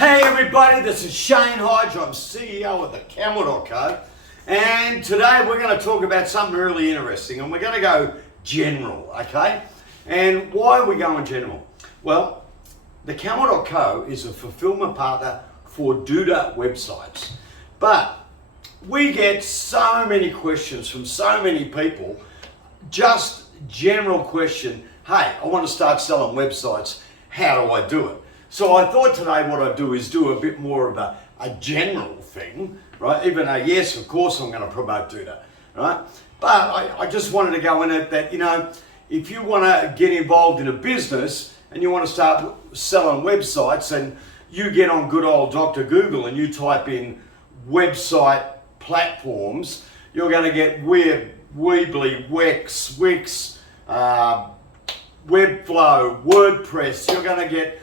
Hey everybody, this is Shane Hodge. I'm CEO of the 𝗔𝗯𝗃, and today we're going to talk about something really interesting, and we're going to go general, okay? And why are we going general? Well, the 𝗔𝗯𝗃 is a fulfillment partner for Duda websites, but we get so many questions from so many people, just general question, hey, I want to start selling websites, how do I do it? So I thought today what I'd do is do a bit more of a general thing, right? Even though, yes, of course I'm going to promote Duda, right? But I just wanted to go in it that, you know, if you want to get involved in a business and you want to start selling websites and you get on good old Dr. Google and you type in website platforms, you're going to get Weebly, Wix, Webflow, WordPress. You're going to get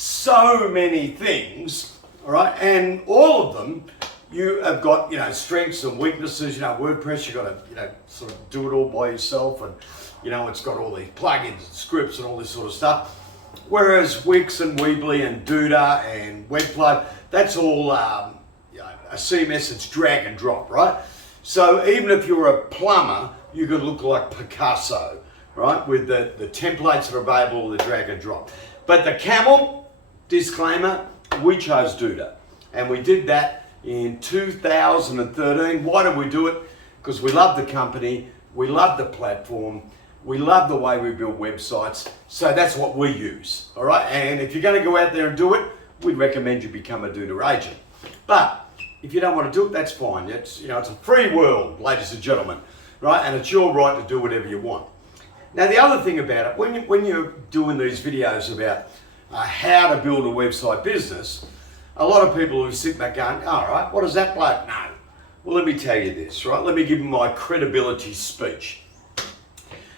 so many things, all right? And all of them, you have got, you know, strengths and weaknesses. You know, WordPress, you've got to, you know, sort of do it all by yourself, and, you know, it's got all these plugins and scripts and all this sort of stuff. Whereas Wix and Weebly and Duda and Webflow, that's all, you know, a CMS, it's drag and drop, right? So even if you're a plumber, you can look like Picasso, right? With the templates that are available, the drag and drop. But the camel, disclaimer, we chose Duda, and we did that in 2013. Why did we do it? Because we love the company, we love the platform, we love the way we build websites, so that's what we use, all right? And if you're going to go out there and do it, we'd recommend you become a Duda agent. But if you don't want to do it, that's fine. It's, you know, it's a free world, ladies and gentlemen, right? And it's your right to do whatever you want. Now, the other thing about it, when you're doing these videos about how to build a website business, a lot of people who sit back going, all right, what does that bloke know? Well, let me tell you this, right? Let me give you my credibility speech.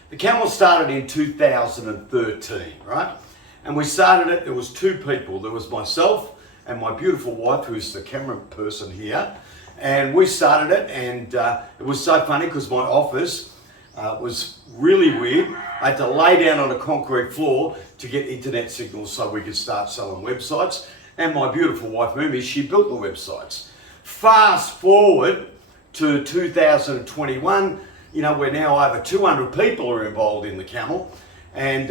The Camel started in 2013, right? And we started it, there was two people. There was myself and my beautiful wife, who's the camera person here. And we started it, and it was so funny because my office was really weird. I had to lay down on a concrete floor to get internet signals so we could start selling websites. And my beautiful wife, Mimi, she built the websites. Fast forward to 2021, you know, we're now over 200 people are involved in the Camel. And,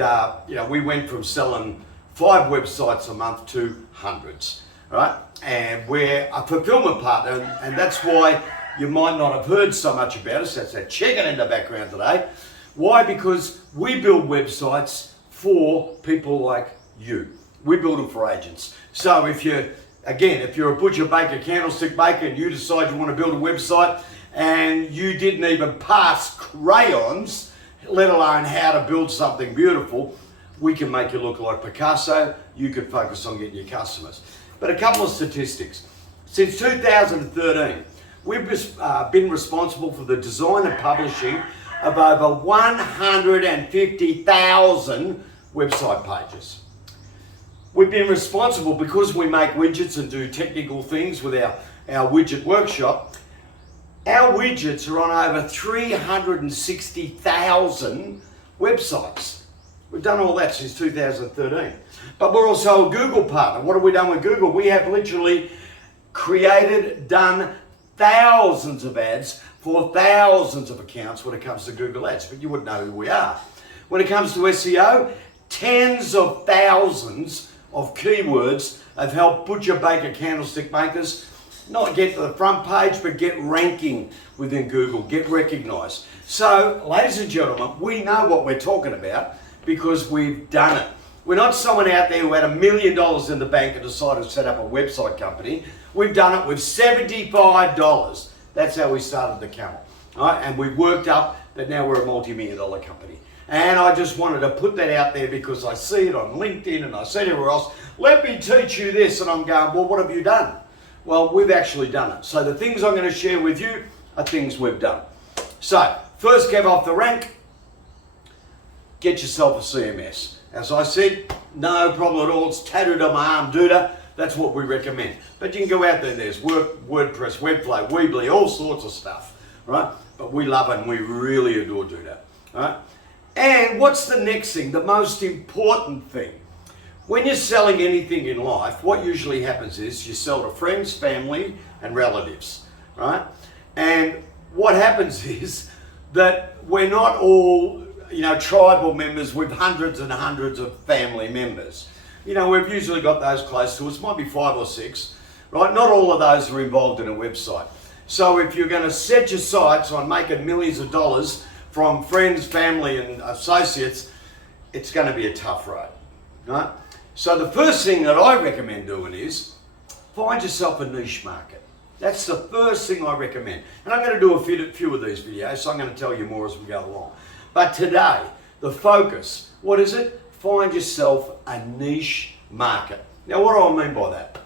you know, we went from selling 5 websites a month to hundreds, right? And we're a fulfillment partner, and that's why you might not have heard so much about us. That's that chicken in the background today. Why? Because we build websites for people like you. We build them for agents. So if you're a butcher, baker, candlestick maker, and you decide you want to build a website and you didn't even pass crayons, let alone how to build something beautiful, we can make you look like Picasso. You can focus on getting your customers. But a couple of statistics. Since 2013, we've been responsible for the design and publishing of over 150,000 website pages. We've been responsible because we make widgets and do technical things with our widget workshop. Our widgets are on over 360,000 websites. We've done all that since 2013. But we're also a Google partner. What have we done with Google? We have literally done thousands of ads for thousands of accounts when it comes to Google Ads, but you wouldn't know who we are. When it comes to SEO, tens of thousands of keywords have helped butcher, baker, candlestick makers not get to the front page, but get ranking within Google, get recognized. So, ladies and gentlemen, we know what we're talking about because we've done it. We're not someone out there who had $1 million in the bank and decided to set up a website company. We've done it with $75. That's how we started the Camel. All right? And we've worked up that now we're a multi-million-dollar company. And I just wanted to put that out there because I see it on LinkedIn and I see it everywhere else. Let me teach you this. And I'm going, well, what have you done? Well, we've actually done it. So the things I'm going to share with you are things we've done. So, first cab off the rank, get yourself a CMS. As I said, no problem at all. It's tattooed on my arm, Duda. That's what we recommend. But you can go out there, there's WordPress, Webflow, Weebly, all sorts of stuff, right? But we love it and we really adore Duda, right? And what's the next thing? The most important thing. When you're selling anything in life, what usually happens is you sell to friends, family, and relatives, right? And what happens is that we're not all, tribal members with hundreds and hundreds of family members. We've usually got those close to us, might be 5 or 6, right? Not all of those are involved in a website. So if you're going to set your sights on making millions of dollars from friends, family, and associates, it's going to be a tough road, right? So the first thing that I recommend doing is find yourself a niche market. That's the first thing I recommend. And I'm going to do a few of these videos, so I'm going to tell you more as we go along. But today, the focus, what is it? Find yourself a niche market. Now, what do I mean by that?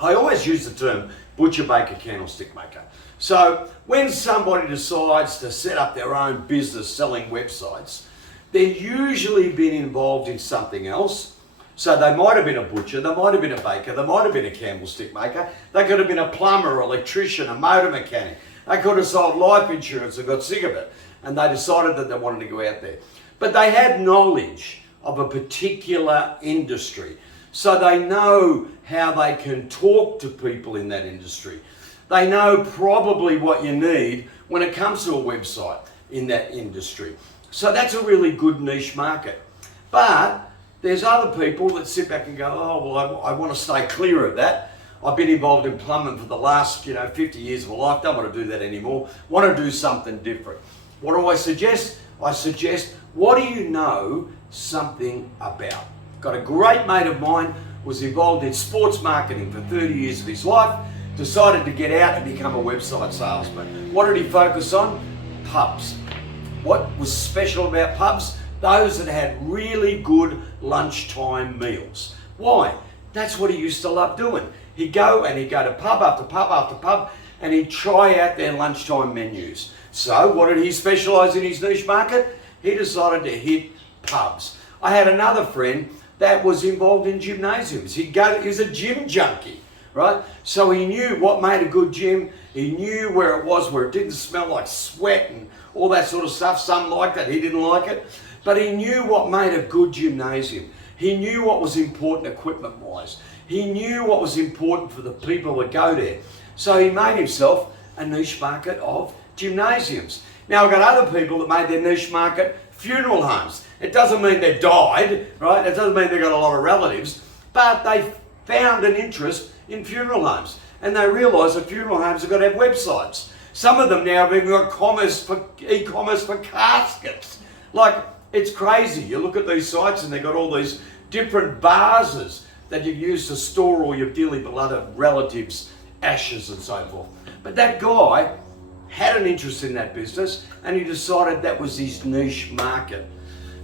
I always use the term butcher, baker, candlestick maker. So when somebody decides to set up their own business selling websites, they're usually been involved in something else. So they might have been a butcher, they might have been a baker, they might have been a candlestick maker, they could have been a plumber, electrician, a motor mechanic. They could have sold life insurance and got sick of it, and they decided that they wanted to go out there. But they had knowledge of a particular industry, so they know how they can talk to people in that industry. They know probably what you need when it comes to a website in that industry. So that's a really good niche market. But there's other people that sit back and go, oh, well, I want to stay clear of that. I've been involved in plumbing for the last, 50 years of my life. Don't want to do that anymore. Want to do something different. What do I suggest? I suggest, what do you know something about? Got a great mate of mine, was involved in sports marketing for 30 years of his life, decided to get out and become a website salesman. What did he focus on? Pubs. What was special about pubs? Those that had really good lunchtime meals. Why? That's what he used to love doing. He'd go to pub after pub after pub, and he'd try out their lunchtime menus. So what did he specialise in his niche market? He decided to hit pubs. I had another friend that was involved in gymnasiums. He was a gym junkie, right? So he knew what made a good gym. He knew where it was, where it didn't smell like sweat and all that sort of stuff. Some liked it, he didn't like it. But he knew what made a good gymnasium. He knew what was important equipment-wise. He knew what was important for the people that go there. So he made himself a niche market of gymnasiums. Now, I've got other people that made their niche market funeral homes. It doesn't mean they've died, right? It doesn't mean they've got a lot of relatives, but they found an interest in funeral homes. And they realised that funeral homes have got to have websites. Some of them now have even got e-commerce for caskets. Like, it's crazy. You look at these sites and they've got all these different vases that you use to store all your dearly beloved relatives' ashes and so forth. But that guy had an interest in that business and he decided that was his niche market.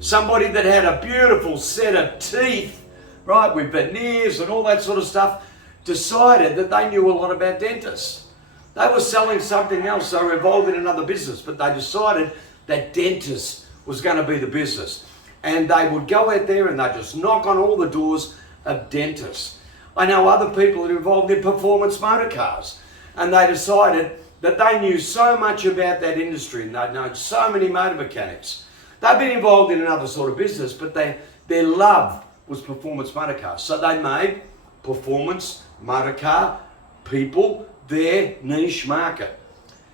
Somebody that had a beautiful set of teeth, right, with veneers and all that sort of stuff, decided that they knew a lot about dentists. They were selling something else, they were involved in another business, but they decided that dentists was going to be the business. And they would go out there and they'd just knock on all the doors of dentists. I know other people that are involved in performance motor cars, and they decided that they knew so much about that industry and they'd known so many motor mechanics. They'd been involved in another sort of business, but their love was performance motor cars. So they made performance motor car people their niche market.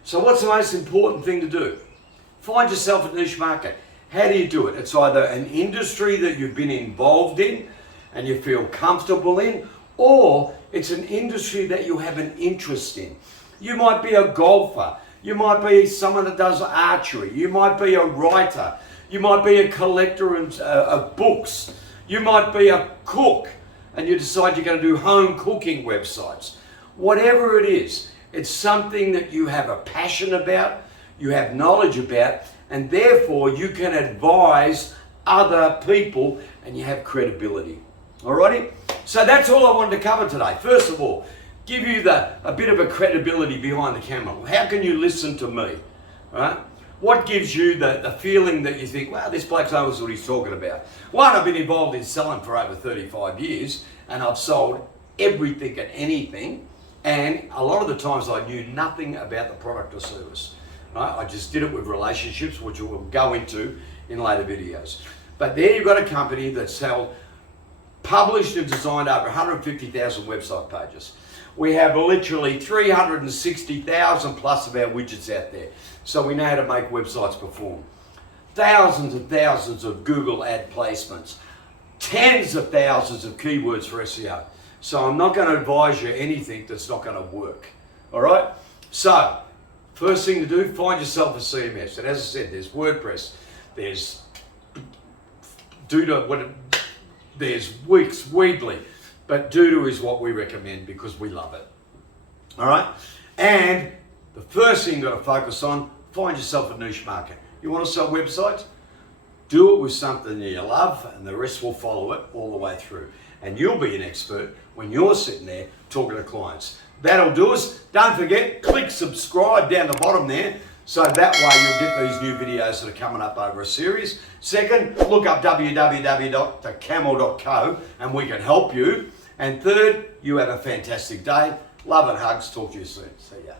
So what's the most important thing to do? Find yourself a niche market. How do you do it? It's either an industry that you've been involved in and you feel comfortable in, or it's an industry that you have an interest in. You might be a golfer. You might be someone that does archery. You might be a writer. You might be a collector of books. You might be a cook and you decide you're going to do home cooking websites. Whatever it is, it's something that you have a passion about, you have knowledge about, and therefore you can advise other people and you have credibility. Alrighty? So that's all I wanted to cover today. First of all, give you a bit of a credibility behind the camera. How can you listen to me? Right? What gives you the feeling that you think, wow, this bloke knows what he's talking about? One, I've been involved in selling for over 35 years and I've sold everything and anything, and a lot of the times I knew nothing about the product or service. Right? I just did it with relationships, which we'll go into in later videos. But there you've got a company that sells published and designed over 150,000 website pages. We have literally 360,000 plus of our widgets out there. So we know how to make websites perform. Thousands and thousands of Google ad placements. Tens of thousands of keywords for SEO. So I'm not going to advise you anything that's not going to work. All right? So, first thing to do, find yourself a CMS. And as I said, there's WordPress, there's Duda, there's Wix, Weebly. But Duda is what we recommend because we love it. All right? And the first thing you've got to focus on, find yourself a niche market. You want to sell websites? Do it with something that you love, and the rest will follow it all the way through. And you'll be an expert when you're sitting there talking to clients. That'll do us. Don't forget, click subscribe down the bottom there, so that way you'll get these new videos that are coming up over a series. Second, look up www.𝗔𝗯𝗂𝗁 and we can help you. And third, you have a fantastic day. Love and hugs. Talk to you soon. See ya.